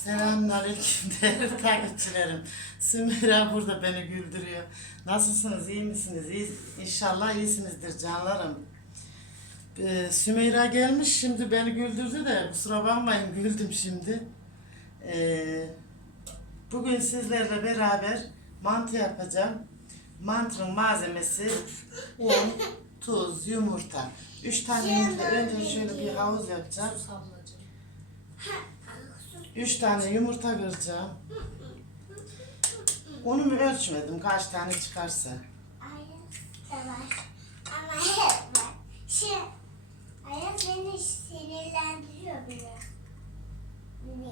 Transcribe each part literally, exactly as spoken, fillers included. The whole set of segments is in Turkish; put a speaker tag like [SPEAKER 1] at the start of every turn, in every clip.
[SPEAKER 1] Selamünaleyküm değerli takipçilerim. Sümeyra burada beni güldürüyor. Nasılsınız, iyi misiniz? İyi, İnşallah iyisinizdir canlarım. Ee, Sümeyra gelmiş şimdi beni güldürdü de kusura bakmayın güldüm şimdi. Ee, bugün sizlerle beraber mantı yapacağım. Mantının malzemesi un, tuz, yumurta. Üç tane yumurta. Önce şöyle bir havuz yapacağım. Üç tane yumurta kıracağım. Unumu ölçmedim kaç tane çıkarsa.
[SPEAKER 2] Ayaz da var. Ama hep var. Şey, Ayaz beni sinirlendiriyor biraz. Ne?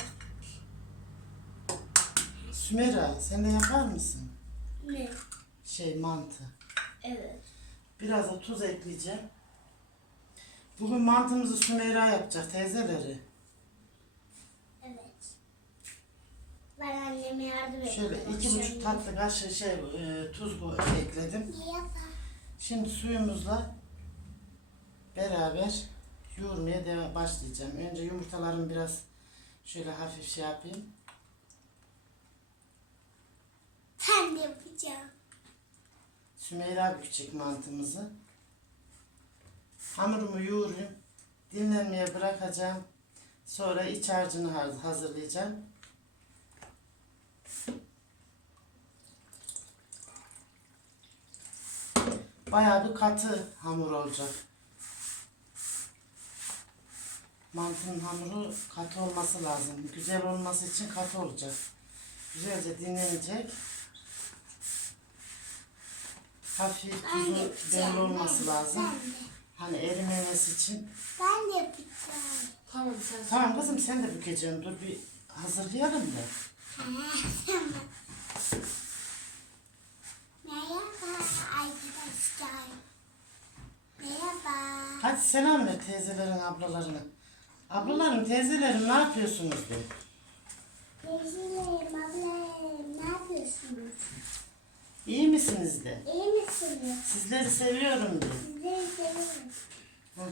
[SPEAKER 1] Sümeyra sen de yapar mısın?
[SPEAKER 2] Ne?
[SPEAKER 1] Şey mantı.
[SPEAKER 2] Evet.
[SPEAKER 1] Biraz da tuz ekleyeceğim. Bugün mantımızı Sümeyra yapacak teyzeleri.
[SPEAKER 2] Evet. Ben anneme yardım ettim.
[SPEAKER 1] Şöyle iki buçuk tatlı kaşığı şey e, tuz bu ekledim.
[SPEAKER 2] Yapar.
[SPEAKER 1] Şimdi suyumuzla beraber yoğurmaya devam başlayacağım. Önce yumurtalarımı biraz şöyle hafif şey yapayım.
[SPEAKER 2] Ben de yapacağım.
[SPEAKER 1] Sümeyra bükecek mantımızı. Hamurumu yoğurayım. Dinlenmeye bırakacağım. Sonra iç harcını haz- hazırlayacağım. Bayağı bir katı hamur olacak. Mantının hamuru katı olması lazım. Güzel olması için katı olacak. Güzelce dinlenecek. Hafif
[SPEAKER 2] Ben de
[SPEAKER 1] tuzu
[SPEAKER 2] yapacağım.
[SPEAKER 1] belli olması
[SPEAKER 2] Ben de,
[SPEAKER 1] lazım.
[SPEAKER 2] Ben de.
[SPEAKER 1] Hani erimemesi için.
[SPEAKER 2] Ben de yapacağım.
[SPEAKER 3] Tamam sen
[SPEAKER 1] Tamam kızım sen de bükeceksin. Dur bir hazırlayalım da.
[SPEAKER 2] Tamam. Merhaba arkadaşlar. Merhaba.
[SPEAKER 1] Hadi selam ver teyzelerin, ablalarına. Ablalarım, teyzelerim ne yapıyorsunuz de?
[SPEAKER 2] Teyzelerim, ablalarım ne yapıyorsunuz?
[SPEAKER 1] İyi misiniz de?
[SPEAKER 2] İyi misiniz?
[SPEAKER 1] Sizleri seviyorum de.
[SPEAKER 2] Sizleri seviyorum.
[SPEAKER 1] Hı.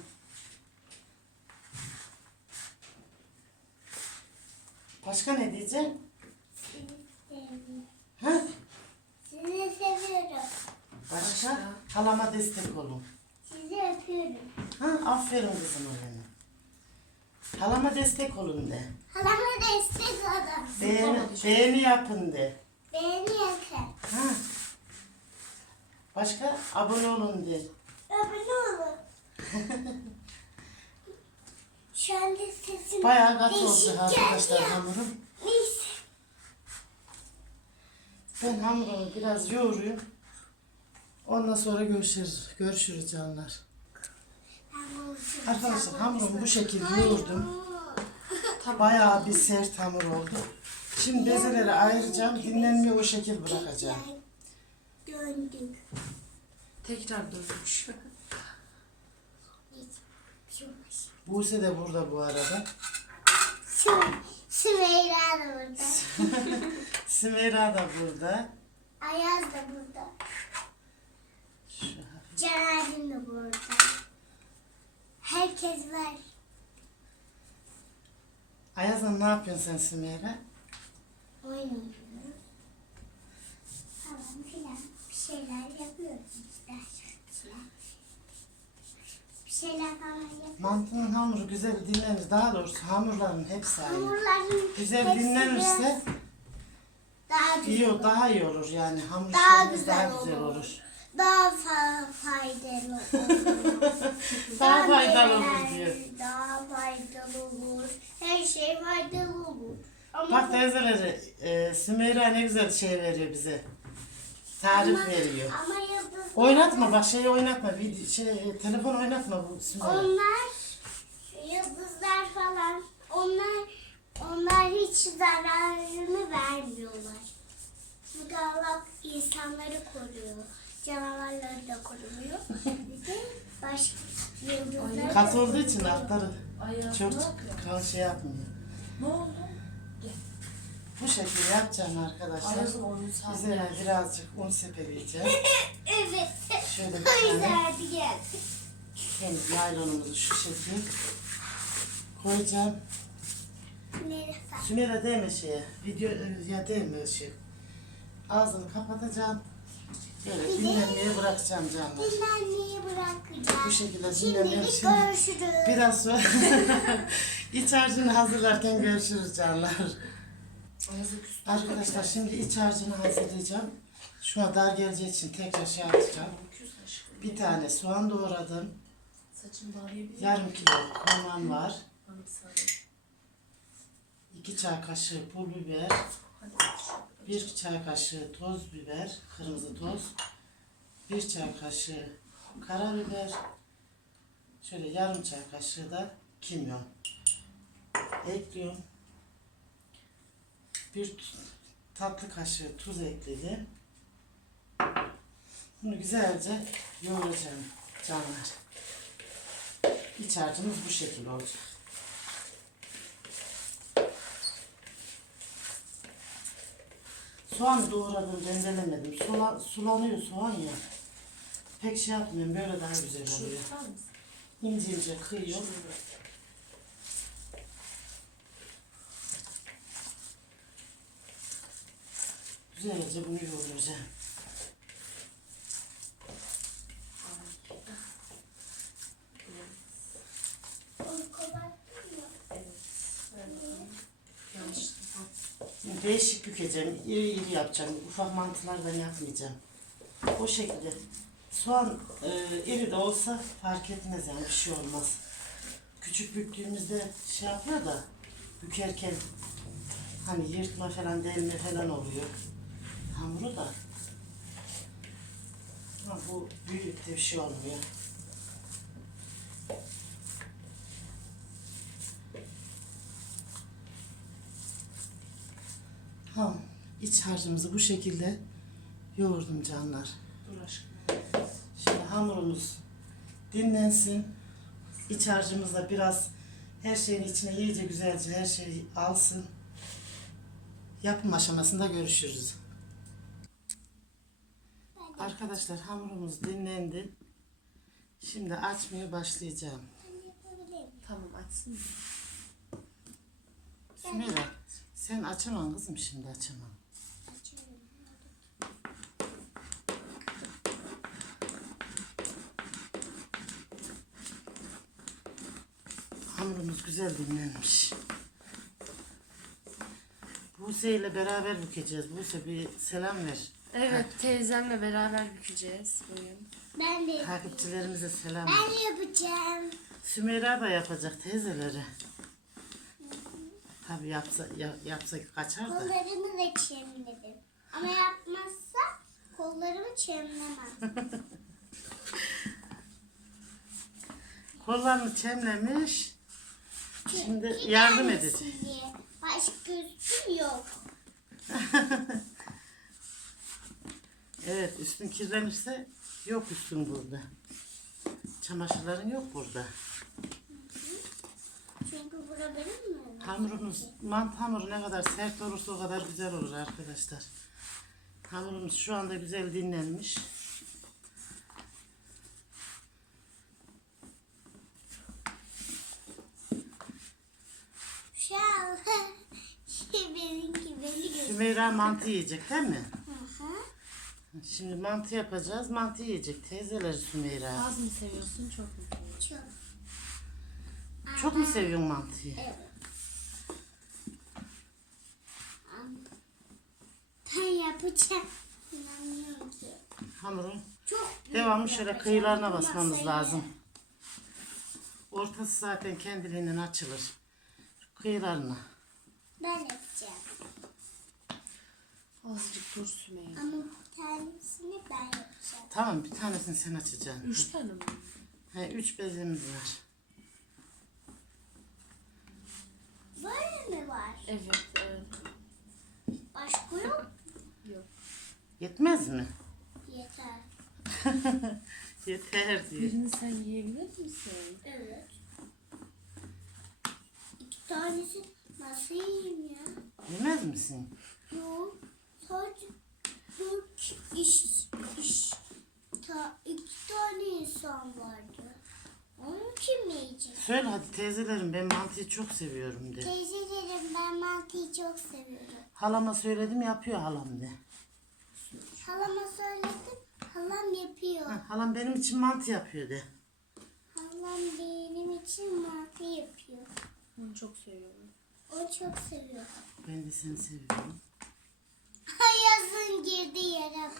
[SPEAKER 1] Başka ne diyeceğim?
[SPEAKER 2] Sizi seviyorum.
[SPEAKER 1] Ha?
[SPEAKER 2] Sizi seviyorum.
[SPEAKER 1] Başka? Halama destek olun.
[SPEAKER 2] Sizi öpüyorum.
[SPEAKER 1] Ha, aferin kızım benim. Halama destek olun de.
[SPEAKER 2] Halama destek olun.
[SPEAKER 1] Beğeni, beğeni yapın de.
[SPEAKER 2] Beni yakın.
[SPEAKER 1] Ha. Başka? Abone olun de.
[SPEAKER 2] Abone olun. Şu anda sesim
[SPEAKER 1] Bayağı katı
[SPEAKER 2] değişik
[SPEAKER 1] oldu arkadaşlar
[SPEAKER 2] geldi.
[SPEAKER 1] hamurum.
[SPEAKER 2] Neyse.
[SPEAKER 1] Ben hamurumu biraz yoğurayım. Ondan sonra görüşürüz. Görüşürüz canlar.
[SPEAKER 2] Ben olacağım.
[SPEAKER 1] Arkadaşlar hamurumu bu şekilde yoğurdum. Bayağı bir sert hamur oldu. Şimdi bezeleri ayıracağım. Dinlenmeye o şekil bırakacağım.
[SPEAKER 2] Döndük.
[SPEAKER 3] tekrar dönmüş.
[SPEAKER 2] Neyse. Bir şey olmaz.
[SPEAKER 1] Buse de burada bu arada.
[SPEAKER 2] Sü- Sümeyra da burada.
[SPEAKER 1] Sümeyra da burada.
[SPEAKER 2] Ayaz da burada.
[SPEAKER 1] Şu hafif-
[SPEAKER 2] Caner'in de burada. Herkes var.
[SPEAKER 1] Ayaz'ım ne yapıyorsun sen Sümeyra?
[SPEAKER 2] Oynuyoruz. Falan filan. Bir şeyler yapıyoruz işte. Bir şeyler falan yapıyoruz.
[SPEAKER 1] Mantının hamuru güzel dinlenir. Daha doğrusu hamurların hepsi aynı.
[SPEAKER 2] Hamurların
[SPEAKER 1] Güzel
[SPEAKER 2] hepsi
[SPEAKER 1] dinlenirse
[SPEAKER 2] daha güzel
[SPEAKER 1] iyi
[SPEAKER 2] olur.
[SPEAKER 1] daha iyi olur yani. Hamur
[SPEAKER 2] Daha
[SPEAKER 1] işlerimiz
[SPEAKER 2] güzel
[SPEAKER 1] daha güzel
[SPEAKER 2] olur.
[SPEAKER 1] olur.
[SPEAKER 2] Daha fa- faydalı olur.
[SPEAKER 1] Daha faydalı
[SPEAKER 2] neler,
[SPEAKER 1] olur diyor.
[SPEAKER 2] Daha faydalı olur. Her şey faydalı olur. Ama
[SPEAKER 1] Bak teyzeleri, e, Sümeyra ne güzel şey veriyor bize. Tarif veriyor.
[SPEAKER 2] Ama yıldızlar,
[SPEAKER 1] Oynatma bak şeyi oynatma. Video, şey, telefon oynatma bu Sümeyra.
[SPEAKER 2] onlar yıldızlar falan onlar onlar hiç zararını vermiyorlar. Çünkü Allah insanları koruyor. Canavarları da koruyor. Bir de başka yıldızlar
[SPEAKER 1] Kat
[SPEAKER 2] da
[SPEAKER 1] olduğu için altları
[SPEAKER 3] Ayaz
[SPEAKER 1] çok
[SPEAKER 3] ne yapıyor?
[SPEAKER 1] kal şey yapmıyor.
[SPEAKER 3] Ne oldu?
[SPEAKER 1] Bu şekilde yapacağım arkadaşlar.
[SPEAKER 3] Ayaz'ın oyunu sahibi.
[SPEAKER 1] Üzerine birazcık un sepeleyeceğim.
[SPEAKER 2] Evet.
[SPEAKER 1] Şöyle bir
[SPEAKER 2] Haydi
[SPEAKER 1] tane
[SPEAKER 2] hadi gel.
[SPEAKER 1] temiz naylonumuzu şu şekil koyacağım.
[SPEAKER 2] Neyse.
[SPEAKER 1] Sümeyra değme şeye. Video ya değme şey. Ağzını kapatacaksın. Böyle dinlenmeye bırakacağım canlar.
[SPEAKER 2] Dinlenmeyi bırakacağım.
[SPEAKER 1] Bu şekilde
[SPEAKER 2] Şimdilik
[SPEAKER 1] dinlenmeye. Şimdi
[SPEAKER 2] görüşürüz.
[SPEAKER 1] biraz sonra iç harcını hazırlarken görüşürüz canlar.
[SPEAKER 3] Ağzı küstü.
[SPEAKER 1] Arkadaşlar şimdi iç harcını hazırlayacağım. Şuna dar geleceği için tekrar şey atacağım.
[SPEAKER 3] Küs aşkım.
[SPEAKER 1] Bir tane soğan doğradım.
[SPEAKER 3] Saçını bağlayabilir
[SPEAKER 1] Yarım kilo kıyman var.
[SPEAKER 3] Bana bir saniye.
[SPEAKER 1] iki çay kaşığı pul biber.
[SPEAKER 3] Hadi.
[SPEAKER 1] Bir çay kaşığı toz biber, kırmızı toz. Bir çay kaşığı karabiber. Şöyle yarım çay kaşığı da kimyon. Ekliyorum. Bir tu- tatlı kaşığı tuz ekledim. Bunu güzelce yoğuracağım canlar. İç harcımız bu şekilde olacak. Soğan doğradım, rendelemedim. Sula, sulanıyor soğan ya. Pek şey yapmıyorum, böyle daha güzel
[SPEAKER 3] Şunu
[SPEAKER 1] oluyor.
[SPEAKER 3] tutar mısın?
[SPEAKER 1] İnce ince kıyıyorum.
[SPEAKER 3] Şunu.
[SPEAKER 1] Güzelce bunu yoğuracağım.
[SPEAKER 2] Onu kapattın mı?
[SPEAKER 3] Evet. Ver bakalım. Yanlışlıkla.
[SPEAKER 1] Şimdi değişik bükeceğim, iri iri yapacağım. Ufak mantılardan yapmayacağım. O şekilde. Soğan e, iri de olsa fark etmez yani, bir şey olmaz. Küçük büktüğümüzde şey yapıyor da bükerken hani yırtma falan, delme falan oluyor hamuru da. Ama bu büyükte bir şey olmuyor. Ha, iç harcımızı bu şekilde yoğurdum canlar.
[SPEAKER 3] Dur aşkım.
[SPEAKER 1] Şimdi hamurumuz dinlensin. İç harcımızda biraz her şeyin içine iyice güzelce her şeyi alsın. Yapım aşamasında görüşürüz. Arkadaşlar hamurumuz dinlendi. Şimdi açmaya başlayacağım.
[SPEAKER 2] Ben yapabilir miyim?
[SPEAKER 3] Tamam açsın mı?
[SPEAKER 1] Sümeyra sen açamam kızım, şimdi açamam.
[SPEAKER 2] Açıyorum.
[SPEAKER 1] Hamurumuz güzel dinlenmiş. Buse ile beraber bükeceğiz. Buse bir selam ver.
[SPEAKER 3] Evet teyzemle beraber bükeceğiz bugün.
[SPEAKER 2] Ben de yapayım.
[SPEAKER 1] Takipçilerimize selam ver.
[SPEAKER 2] Ben yapacağım.
[SPEAKER 1] Sümeyra da yapacak teyzeleri. Tabii yapsa ya, yapsa kaçar da.
[SPEAKER 2] Kollarımı da çemledim. Ama yapmazsa kollarımı çemlemem.
[SPEAKER 1] Kollarını çemlemiş. Şimdi yardım
[SPEAKER 2] Gider
[SPEAKER 1] edecek.
[SPEAKER 2] misin diye. Başka üstüm yok.
[SPEAKER 1] Evet, üstün kirlenirse yok üstün burada. Çamaşırların yok burada.
[SPEAKER 2] Çünkü bura benim mi?
[SPEAKER 1] Hamurumuz, mantı hamuru ne kadar sert olursa o kadar güzel olur arkadaşlar. Hamurumuz şu anda güzel dinlenmiş.
[SPEAKER 2] Şu an şey benimki beni gösteriyor.
[SPEAKER 1] Sümeyra mantı yiyecek değil mi?
[SPEAKER 2] Hı hı.
[SPEAKER 1] Şimdi mantı yapacağız. Mantı yiyecek teyzeler Sümeyra.
[SPEAKER 3] Az mı seviyorsun çok mu?
[SPEAKER 2] Çok.
[SPEAKER 1] Çok mu seviyorsun mantıyı?
[SPEAKER 2] Evet. Ben yapacağım. İnanmıyorum ki.
[SPEAKER 1] Hamurun
[SPEAKER 2] Çok büyük
[SPEAKER 1] devamlı şöyle
[SPEAKER 2] yapacağım.
[SPEAKER 1] kıyılarına basmamız
[SPEAKER 2] Masayı-
[SPEAKER 1] lazım. Ortası zaten kendiliğinden açılır. Kıyılarına.
[SPEAKER 2] Ben yapacağım.
[SPEAKER 3] Azıcık dur Sümeyye.
[SPEAKER 2] Ama bir tanesini ben yapacağım.
[SPEAKER 1] Tamam, bir tanesini sen açacaksın.
[SPEAKER 3] Üç tane mi?
[SPEAKER 1] He, üç bezimiz var.
[SPEAKER 2] Böyle mi var?
[SPEAKER 3] Evet evet.
[SPEAKER 2] Başka yok.
[SPEAKER 3] Yok.
[SPEAKER 1] Yetmez mi?
[SPEAKER 2] Yeter.
[SPEAKER 1] Yeter diye.
[SPEAKER 3] Birini sen yiyebilir misin?
[SPEAKER 2] Evet. İki tanesi nasıl yiyeyim ya?
[SPEAKER 1] Yemez misin?
[SPEAKER 2] Yok. Sadece dört iş, iş. Ta, iki tane insan vardı. Onun için Mümkün mü yiyecek?
[SPEAKER 1] Söyle hadi teyzelerim, ben mantıyı çok seviyorum de.
[SPEAKER 2] Teyzelerim ben mantıyı çok seviyorum.
[SPEAKER 1] Halama söyledim, yapıyor halam de.
[SPEAKER 2] Halama söyledim. Halam yapıyor.
[SPEAKER 1] Ha, halam benim için mantı yapıyor de.
[SPEAKER 2] Halam benim için mantı yapıyor.
[SPEAKER 3] Onu çok seviyorum.
[SPEAKER 2] Onu çok seviyorum.
[SPEAKER 1] Ben de seni seviyorum.
[SPEAKER 2] Ayazın girdi yere.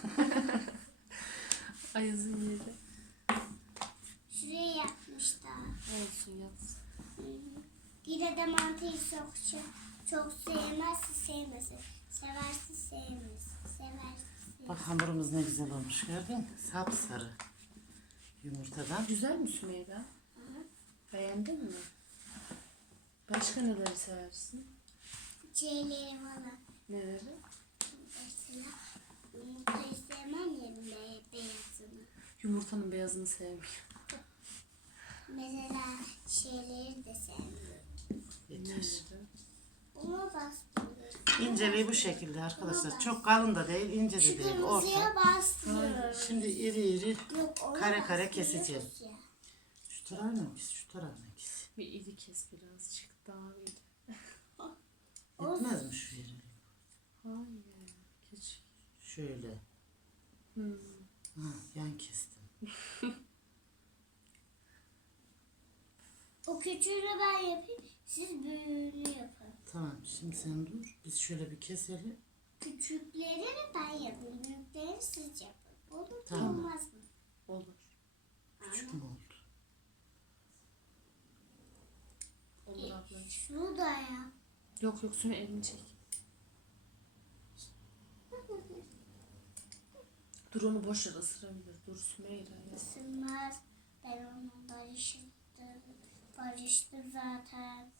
[SPEAKER 3] Ayaz'ın yeri.
[SPEAKER 2] Şuraya yapmışlar.
[SPEAKER 3] Olsun yaz.
[SPEAKER 2] Hı hı. Yine de mantıyı çok çok, çok sevmezse sevmesin. Severse sevmesin. Severse sevmesin.
[SPEAKER 1] Bak hamurumuz ne güzel olmuş, gördün mü? Sapsarı yumurtadan.
[SPEAKER 3] Güzel mi Sümeyra? Beğendin mi? Başka neleri seversin?
[SPEAKER 2] Şeyleri falan.
[SPEAKER 3] Neleri?
[SPEAKER 2] Mesela yumurtayı sevmem ya be- beyazını.
[SPEAKER 3] Yumurtanın beyazını sevmiyorum.
[SPEAKER 2] Mesela şeyleri de sevmiyorum.
[SPEAKER 1] Yeter.
[SPEAKER 3] Neleri?
[SPEAKER 2] Ona bastırıyorum.
[SPEAKER 1] İnceliği bu şekilde arkadaşlar. Çok kalın da değil, ince de
[SPEAKER 2] Şu
[SPEAKER 1] değil.
[SPEAKER 2] kırmızıya
[SPEAKER 1] Orta.
[SPEAKER 2] bastırıyorum.
[SPEAKER 1] Şimdi iri iri
[SPEAKER 2] Yok, ona
[SPEAKER 1] kare kare
[SPEAKER 2] bastırıyoruz
[SPEAKER 1] keseceğim.
[SPEAKER 2] ya.
[SPEAKER 1] Şu tarafına kes, şu tarafına kes.
[SPEAKER 3] Bir iri kes birazcık daha iri.
[SPEAKER 1] Yetmez mi şu yeri?
[SPEAKER 3] Hayır. Küçük.
[SPEAKER 1] Şöyle.
[SPEAKER 3] Hmm.
[SPEAKER 1] Ha, yan kestim.
[SPEAKER 2] O küçüğünü ben yapayım. Siz büyüğünü yapın.
[SPEAKER 1] Tamam, şimdi sen dur. Biz şöyle bir keselim.
[SPEAKER 2] Küçüklerini ben yapayım. Büyüklerini siz yapın. Olur mu
[SPEAKER 1] Tamam.
[SPEAKER 2] olmaz mı?
[SPEAKER 3] Olur.
[SPEAKER 1] Küçük mü oldu?
[SPEAKER 3] Olur ablacığım.
[SPEAKER 2] Şunu da yap.
[SPEAKER 3] Yok yok Sümeyra elini çek. Dur onu boş ver ısırabilir. Dur Sümeyra ya.
[SPEAKER 2] Isınmaz. Ben onu barıştırdım. Barıştı zaten.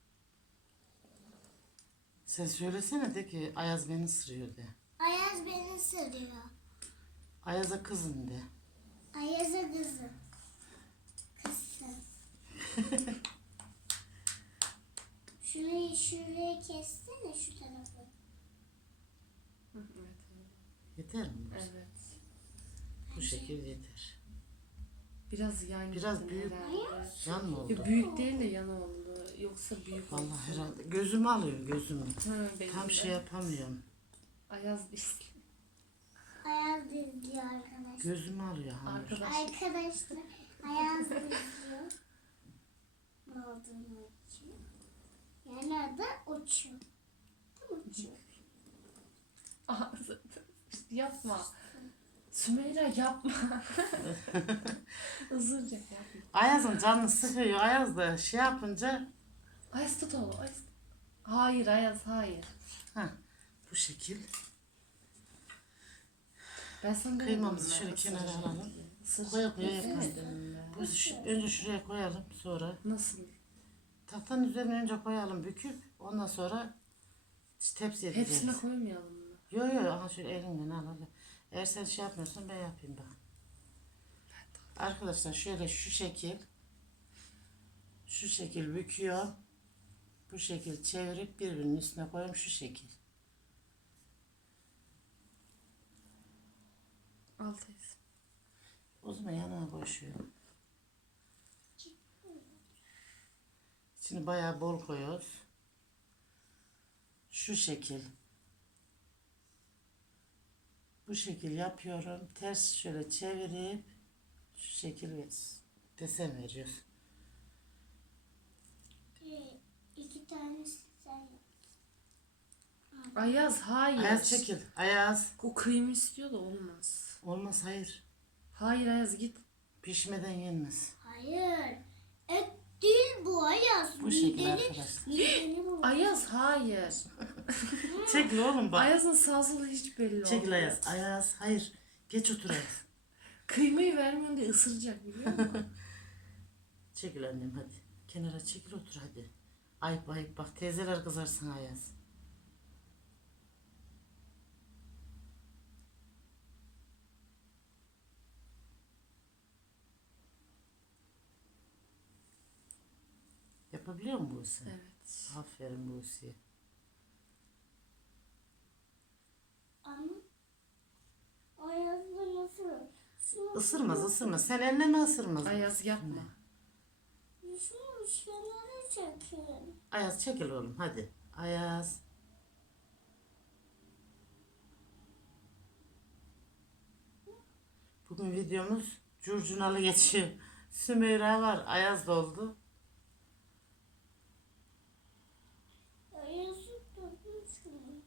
[SPEAKER 1] Sen söylesene de ki Ayaz beni ısırıyor de.
[SPEAKER 2] Ayaz beni sırıyor.
[SPEAKER 1] Ayaz'a kızın de.
[SPEAKER 2] Ayaz'a kızım. Kızsın. Şurayı şuraya kessene şu tarafı.
[SPEAKER 3] Hı, evet evet.
[SPEAKER 1] Yeter mi?
[SPEAKER 3] Evet.
[SPEAKER 1] Bu şekil yeter.
[SPEAKER 3] Biraz yan
[SPEAKER 1] Biraz
[SPEAKER 3] gittin
[SPEAKER 1] büyük.
[SPEAKER 3] herhalde.
[SPEAKER 1] Yan mı oldu?
[SPEAKER 3] Ya büyük değil de yan oldu. Yoksa büyük oldu.
[SPEAKER 1] Vallahi herhalde. Gözümü alıyor, gözümü.
[SPEAKER 3] Ha, benim
[SPEAKER 1] Tam
[SPEAKER 3] de.
[SPEAKER 1] şey yapamıyorum.
[SPEAKER 3] Ayaz değil.
[SPEAKER 2] Ayaz diziyor arkadaşlar.
[SPEAKER 1] Gözümü alıyor hamur.
[SPEAKER 3] Arkadaş.
[SPEAKER 2] Arkadaşlar Ayaz diziyor. Ne olduğunu uçuyor. Yani adı uçuyor. Tam uçuyor.
[SPEAKER 3] Aha, yapma. Sümeyra yapma. Isıracak yapma.
[SPEAKER 1] Ayaz'ın canını sıkıyor. Ayaz da şey yapınca
[SPEAKER 3] Ayaz tut onu. Ayaz. Hayır Ayaz hayır.
[SPEAKER 1] ha bu şekil.
[SPEAKER 3] Ben sana
[SPEAKER 1] Kıymamızı
[SPEAKER 3] demedim
[SPEAKER 1] şöyle
[SPEAKER 3] mi?
[SPEAKER 1] kenara
[SPEAKER 3] Isıracak
[SPEAKER 1] alalım.
[SPEAKER 3] diye. Isıracak
[SPEAKER 1] Koya koya
[SPEAKER 3] diye
[SPEAKER 1] yapalım.
[SPEAKER 3] demedim mi?
[SPEAKER 1] Bu şu- önce şuraya koyalım, sonra
[SPEAKER 3] Nasıl?
[SPEAKER 1] tahtanın üzerine önce koyalım büküp ondan sonra tepsiye dizeceğiz.
[SPEAKER 3] Hepsine koymayalım mı?
[SPEAKER 1] Yo yo aha şöyle elinden al hadi. Eğer sen şey yapmıyorsan ben yapayım bak. Arkadaşlar şöyle şu şekil şu şekil büküyor. Bu şekil çevirip birbirinin üstüne koyuyorum şu şekil.
[SPEAKER 3] Altayız.
[SPEAKER 1] O zaman yanına koşuyor. İçini bayağı bol koyuyoruz. Şu şekil. Bu şekil yapıyorum. Ters şöyle çevirip şu şekil ver- desen veriyoruz.
[SPEAKER 2] Ee, İki tanesi sen yap.
[SPEAKER 3] Ayaz hayır.
[SPEAKER 1] Ayaz çekil. Ayaz.
[SPEAKER 3] O kıyım istiyor da olmaz.
[SPEAKER 1] Olmaz hayır.
[SPEAKER 3] Hayır Ayaz git.
[SPEAKER 1] Pişmeden yenmez.
[SPEAKER 2] Hayır. Et değil bu Ayaz.
[SPEAKER 1] Bu şekil
[SPEAKER 2] Mideni-
[SPEAKER 1] arkadaşlar.
[SPEAKER 2] mideni bu.
[SPEAKER 3] Ayaz hayır.
[SPEAKER 1] Çekil oğlum bak.
[SPEAKER 3] Ayaz'ın sağ solu hiç belli olmuyor.
[SPEAKER 1] Çekil Ayaz. Ayaz hayır. Geç otur Ayaz.
[SPEAKER 3] Kıymayı vermiyorsun diye ısıracak biliyor musun?
[SPEAKER 1] Çekil annem hadi. Kenara çekil otur hadi. Ayıp ayıp bak teyzeler kızarsın Ayaz. Yapabiliyor musun Buse?
[SPEAKER 3] Evet.
[SPEAKER 1] Aferin Buse'ye.
[SPEAKER 2] Ama Ayaz'ı nasıl? Şunu-
[SPEAKER 1] Isırmaz ısırmaz. Sen eline mi ısırmaz?
[SPEAKER 3] Ayaz yapma.
[SPEAKER 2] Şu kenara çekin.
[SPEAKER 1] Ayaz çekil oğlum hadi. Ayaz. Bugün videomuz curcunalı geçiyor. Sümeyra var. Ayaz da oldu.
[SPEAKER 2] Ayazı dönmüşüm.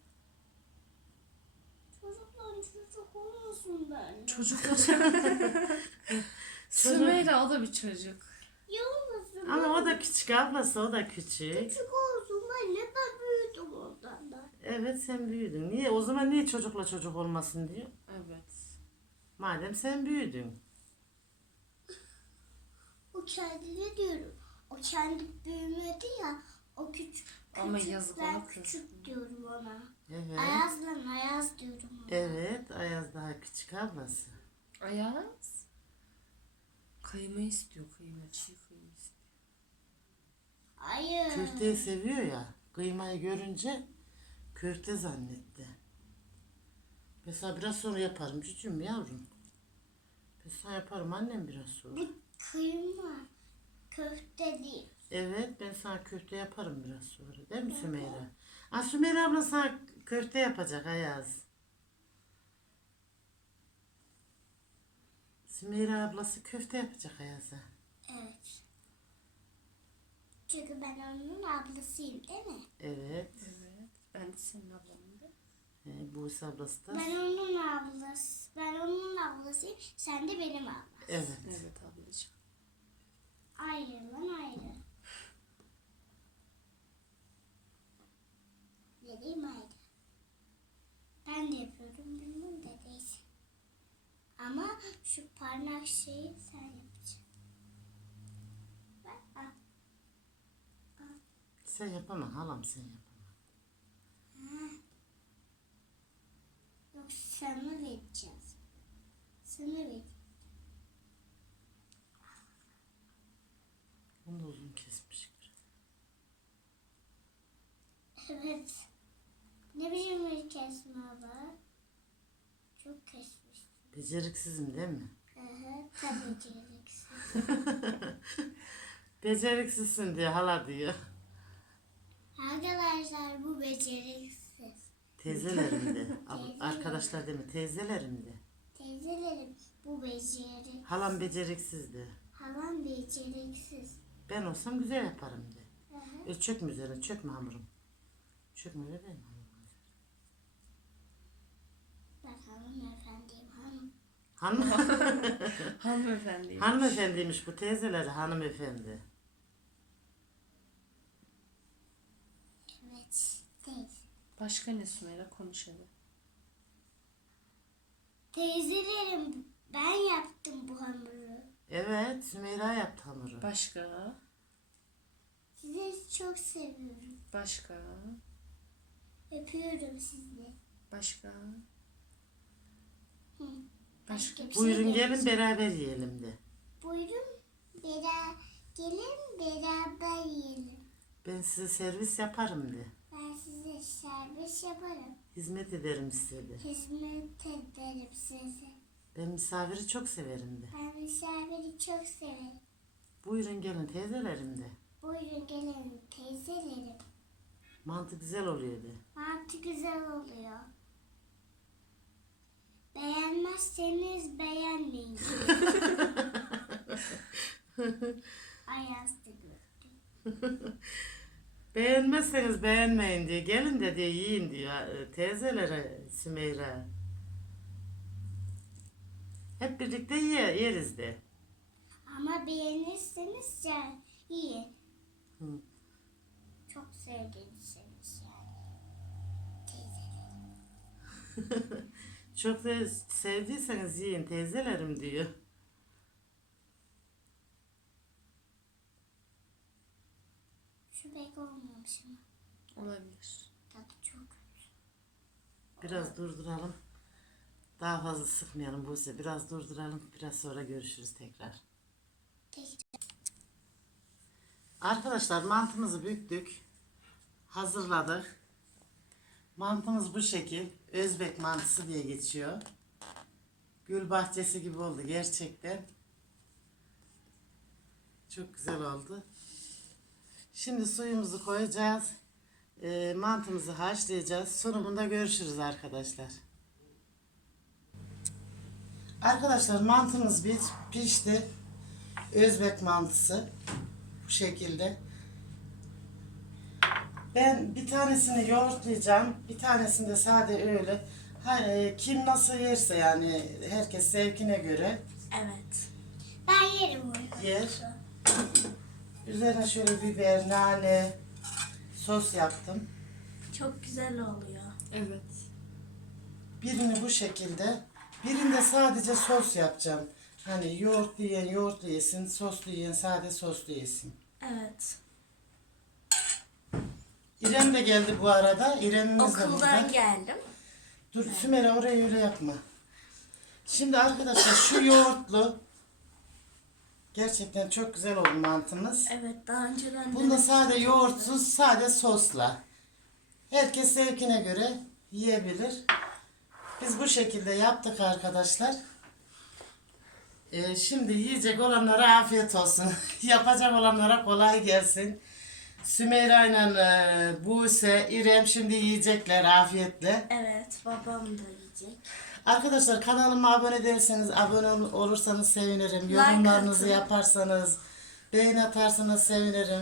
[SPEAKER 2] Çocuklar çocuk olmasın ben.
[SPEAKER 3] Çocuk Sümeyra o da bir çocuk.
[SPEAKER 2] Yalnızım.
[SPEAKER 1] Ama o da küçük ablası. O da küçük.
[SPEAKER 2] Küçük olsun ben ne ben büyüdüm ondan da.
[SPEAKER 1] Evet sen büyüdün. Niye? O zaman niye çocukla çocuk olmasın diyor.
[SPEAKER 3] Evet.
[SPEAKER 1] Madem sen büyüdün.
[SPEAKER 2] O kendine diyorum. O kendi büyümedi ya. O küçük.
[SPEAKER 3] Ama
[SPEAKER 2] küçük,
[SPEAKER 3] yazık
[SPEAKER 2] ben
[SPEAKER 3] ona kız.
[SPEAKER 2] küçük diyorum ona.
[SPEAKER 1] Evet.
[SPEAKER 2] Ayazla Ayaz diyorum ona.
[SPEAKER 1] Evet. Ayaz daha küçük ablası.
[SPEAKER 3] Ayaz. Kıyma istiyor kıyma. Çiğ kıyma istiyor.
[SPEAKER 2] Hayır.
[SPEAKER 1] Köfteyi seviyor ya. Kıymayı görünce köfte zannetti. Mesela biraz sonra yaparım cücüm yavrum. Mesela yaparım annem biraz sonra.
[SPEAKER 2] Bu kıyma köfte değil.
[SPEAKER 1] Evet ben sana köfte yaparım biraz sonra. Değil mi Sümeyra? Aa, Sümeyra abla sana köfte yapacak Ayaz. Sümeyra ablası köfte yapacak Ayaz'a.
[SPEAKER 2] Evet. Çünkü ben onun ablasıyım değil mi?
[SPEAKER 1] Evet.
[SPEAKER 3] Evet. Ben de senin ablanım da.
[SPEAKER 1] Ee, Buse ablası da.
[SPEAKER 2] Ben onun ablası. Ben onun ablasıyım. Sen de benim ablam.
[SPEAKER 1] Evet.
[SPEAKER 3] Evet ablacığım.
[SPEAKER 2] Ayrı lan ayrı. Dediğim ayrı. Ben de yapıyorum. Bilmem de değil. Ama şu parmak şeyi sen yapacaksın. Bak, al.
[SPEAKER 1] Sen yapamam halam sen yapamam.
[SPEAKER 2] Yok sana vereceğiz. Sana vereceğiz.
[SPEAKER 1] Onu da uzun kesmiş.
[SPEAKER 2] Evet. Ne biçim bir kesme var? Çok kesmiş.
[SPEAKER 1] Beceriksizim değil mi?
[SPEAKER 2] Hı hı. Tabii gereksiz.
[SPEAKER 1] Beceriksizsin diyor hala diyor.
[SPEAKER 2] Arkadaşlar bu beceriksiz.
[SPEAKER 1] Teyzelerim de. Ab- Arkadaşlar deme teyzelerim de.
[SPEAKER 2] Teyzelerim bu beceri.
[SPEAKER 1] Halam beceriksizdi.
[SPEAKER 2] Halam beceriksiz.
[SPEAKER 1] Ben olsam güzel yaparım de.
[SPEAKER 2] Hı hı.
[SPEAKER 1] E çökme üzerine çökme hamurum. Çökme öyle değil mi hamurum?
[SPEAKER 2] Ben hanımefendiyim hanım.
[SPEAKER 1] Hanım,
[SPEAKER 3] Hanımefendi.
[SPEAKER 1] hanımefendiymiş bu teyzeleri hanımefendi.
[SPEAKER 2] Evet. Teyze.
[SPEAKER 3] Başka ne Sümeyra konuş hadi.
[SPEAKER 2] Teyzelerim ben yaptım bu hamuru.
[SPEAKER 1] Evet Sümeyra yaptı hamuru.
[SPEAKER 3] Başka.
[SPEAKER 2] Sizi çok seviyorum.
[SPEAKER 3] Başka.
[SPEAKER 2] Öpüyorum sizi.
[SPEAKER 3] Başka.
[SPEAKER 2] Hı.
[SPEAKER 3] Başka.
[SPEAKER 2] bir şey
[SPEAKER 1] Buyurun gelin
[SPEAKER 2] demeyeceğim.
[SPEAKER 1] beraber yiyelim de.
[SPEAKER 2] Buyurun bera gelin beraber yiyelim.
[SPEAKER 1] Ben size servis yaparım de.
[SPEAKER 2] Ben size servis yaparım.
[SPEAKER 1] Hizmet ederim size de.
[SPEAKER 2] Hizmet ederim size.
[SPEAKER 1] Ben misafiri çok severim de.
[SPEAKER 2] Ben misafiri çok severim.
[SPEAKER 1] Buyurun gelin teyzelerim de.
[SPEAKER 2] Buyurun gelin teyzelerim.
[SPEAKER 1] Mantı güzel oluyor de.
[SPEAKER 2] Mantı güzel oluyor. Beğenmezseniz beğenmeyin. Ayaz dedi.
[SPEAKER 1] Beğenmezseniz beğenmeyin diyor. Gelin de diyor yiyin diyor. e, Teyzelere Sümeyra. Hep birlikte ye, yeriz de.
[SPEAKER 2] Ama beğenirseniz ya yiyin.
[SPEAKER 1] Hı.
[SPEAKER 2] Çok sevdiyseniz yani. Teyzelerim.
[SPEAKER 1] Çok da sevdiyseniz yiyin teyzelerim diyor.
[SPEAKER 2] Şu pek olmamış ama
[SPEAKER 3] Olabilir.
[SPEAKER 2] tadı çok kötü.
[SPEAKER 1] Biraz durduralım. Daha fazla sıkmayalım Buse. Biraz durduralım. Biraz sonra görüşürüz tekrar.
[SPEAKER 2] Tekrar.
[SPEAKER 1] Arkadaşlar mantımızı büktük. Hazırladık. Mantımız bu şekil. Özbek mantısı diye geçiyor. Gül bahçesi gibi oldu gerçekten. Çok güzel oldu. Şimdi suyumuzu koyacağız. E, mantımızı haşlayacağız. Sunumunda görüşürüz arkadaşlar. Arkadaşlar mantımız bir pişti. Özbek mantısı. Bu şekilde. Ben bir tanesini yoğurtlayacağım. Bir tanesini de sade öyle. Ha, e, kim nasıl yerse yani herkes zevkine göre
[SPEAKER 2] Evet. Ben yerim bunu.
[SPEAKER 1] yer. Üzerine şöyle biber, nane, sos yaptım.
[SPEAKER 2] Çok güzel oluyor.
[SPEAKER 3] Evet.
[SPEAKER 1] Birini bu şekilde, birinde sadece sos yapacağım. Hani yoğurtlu yiyen yoğurtlu yesin, soslu yiyen sade soslu yesin.
[SPEAKER 2] Evet.
[SPEAKER 1] İrem de geldi bu arada. İrem'imiz de burada.
[SPEAKER 2] Okuldan geldim.
[SPEAKER 1] Dur Sümeyra orayı öyle yapma. Şimdi arkadaşlar şu yoğurtlu gerçekten çok güzel oldu mantımız.
[SPEAKER 2] Evet, daha önceden
[SPEAKER 1] Bunda sade yoğurtsuz, sade sosla. Herkes zevkine göre yiyebilir. Biz bu şekilde yaptık arkadaşlar. Ee, şimdi yiyecek olanlara afiyet olsun. Yapacak olanlara kolay gelsin. Sümeyra ile e, Buse, İrem şimdi yiyecekler afiyetle.
[SPEAKER 2] Evet, babam da yiyecek.
[SPEAKER 1] Arkadaşlar kanalıma abone değilseniz, abone ol- olursanız sevinirim. Yorumlarınızı
[SPEAKER 2] atın.
[SPEAKER 1] yaparsanız, beğeni atarsanız sevinirim.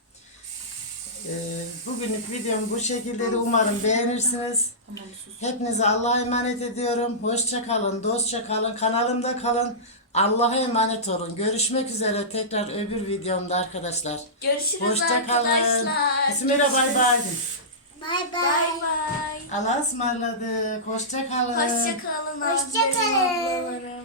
[SPEAKER 1] Ee, bugünlük videom bu şekilde de umarım beğenirsiniz. Hepinize Allah'a emanet ediyorum. Hoşça kalın, dostça kalın, kanalımda kalın. Allah'a emanet olun. Görüşmek üzere tekrar öbür videomda arkadaşlar.
[SPEAKER 2] Görüşürüz
[SPEAKER 1] Hoşça kalın.
[SPEAKER 2] arkadaşlar.
[SPEAKER 1] Sümeyra bay bay.
[SPEAKER 2] Bay bay. Bay.
[SPEAKER 1] Allah'a ısmarladık. Hoşça kalın.
[SPEAKER 2] Hoşça kalın.
[SPEAKER 4] Hoşça
[SPEAKER 2] abilerim,
[SPEAKER 4] kalın.
[SPEAKER 2] ablalarım.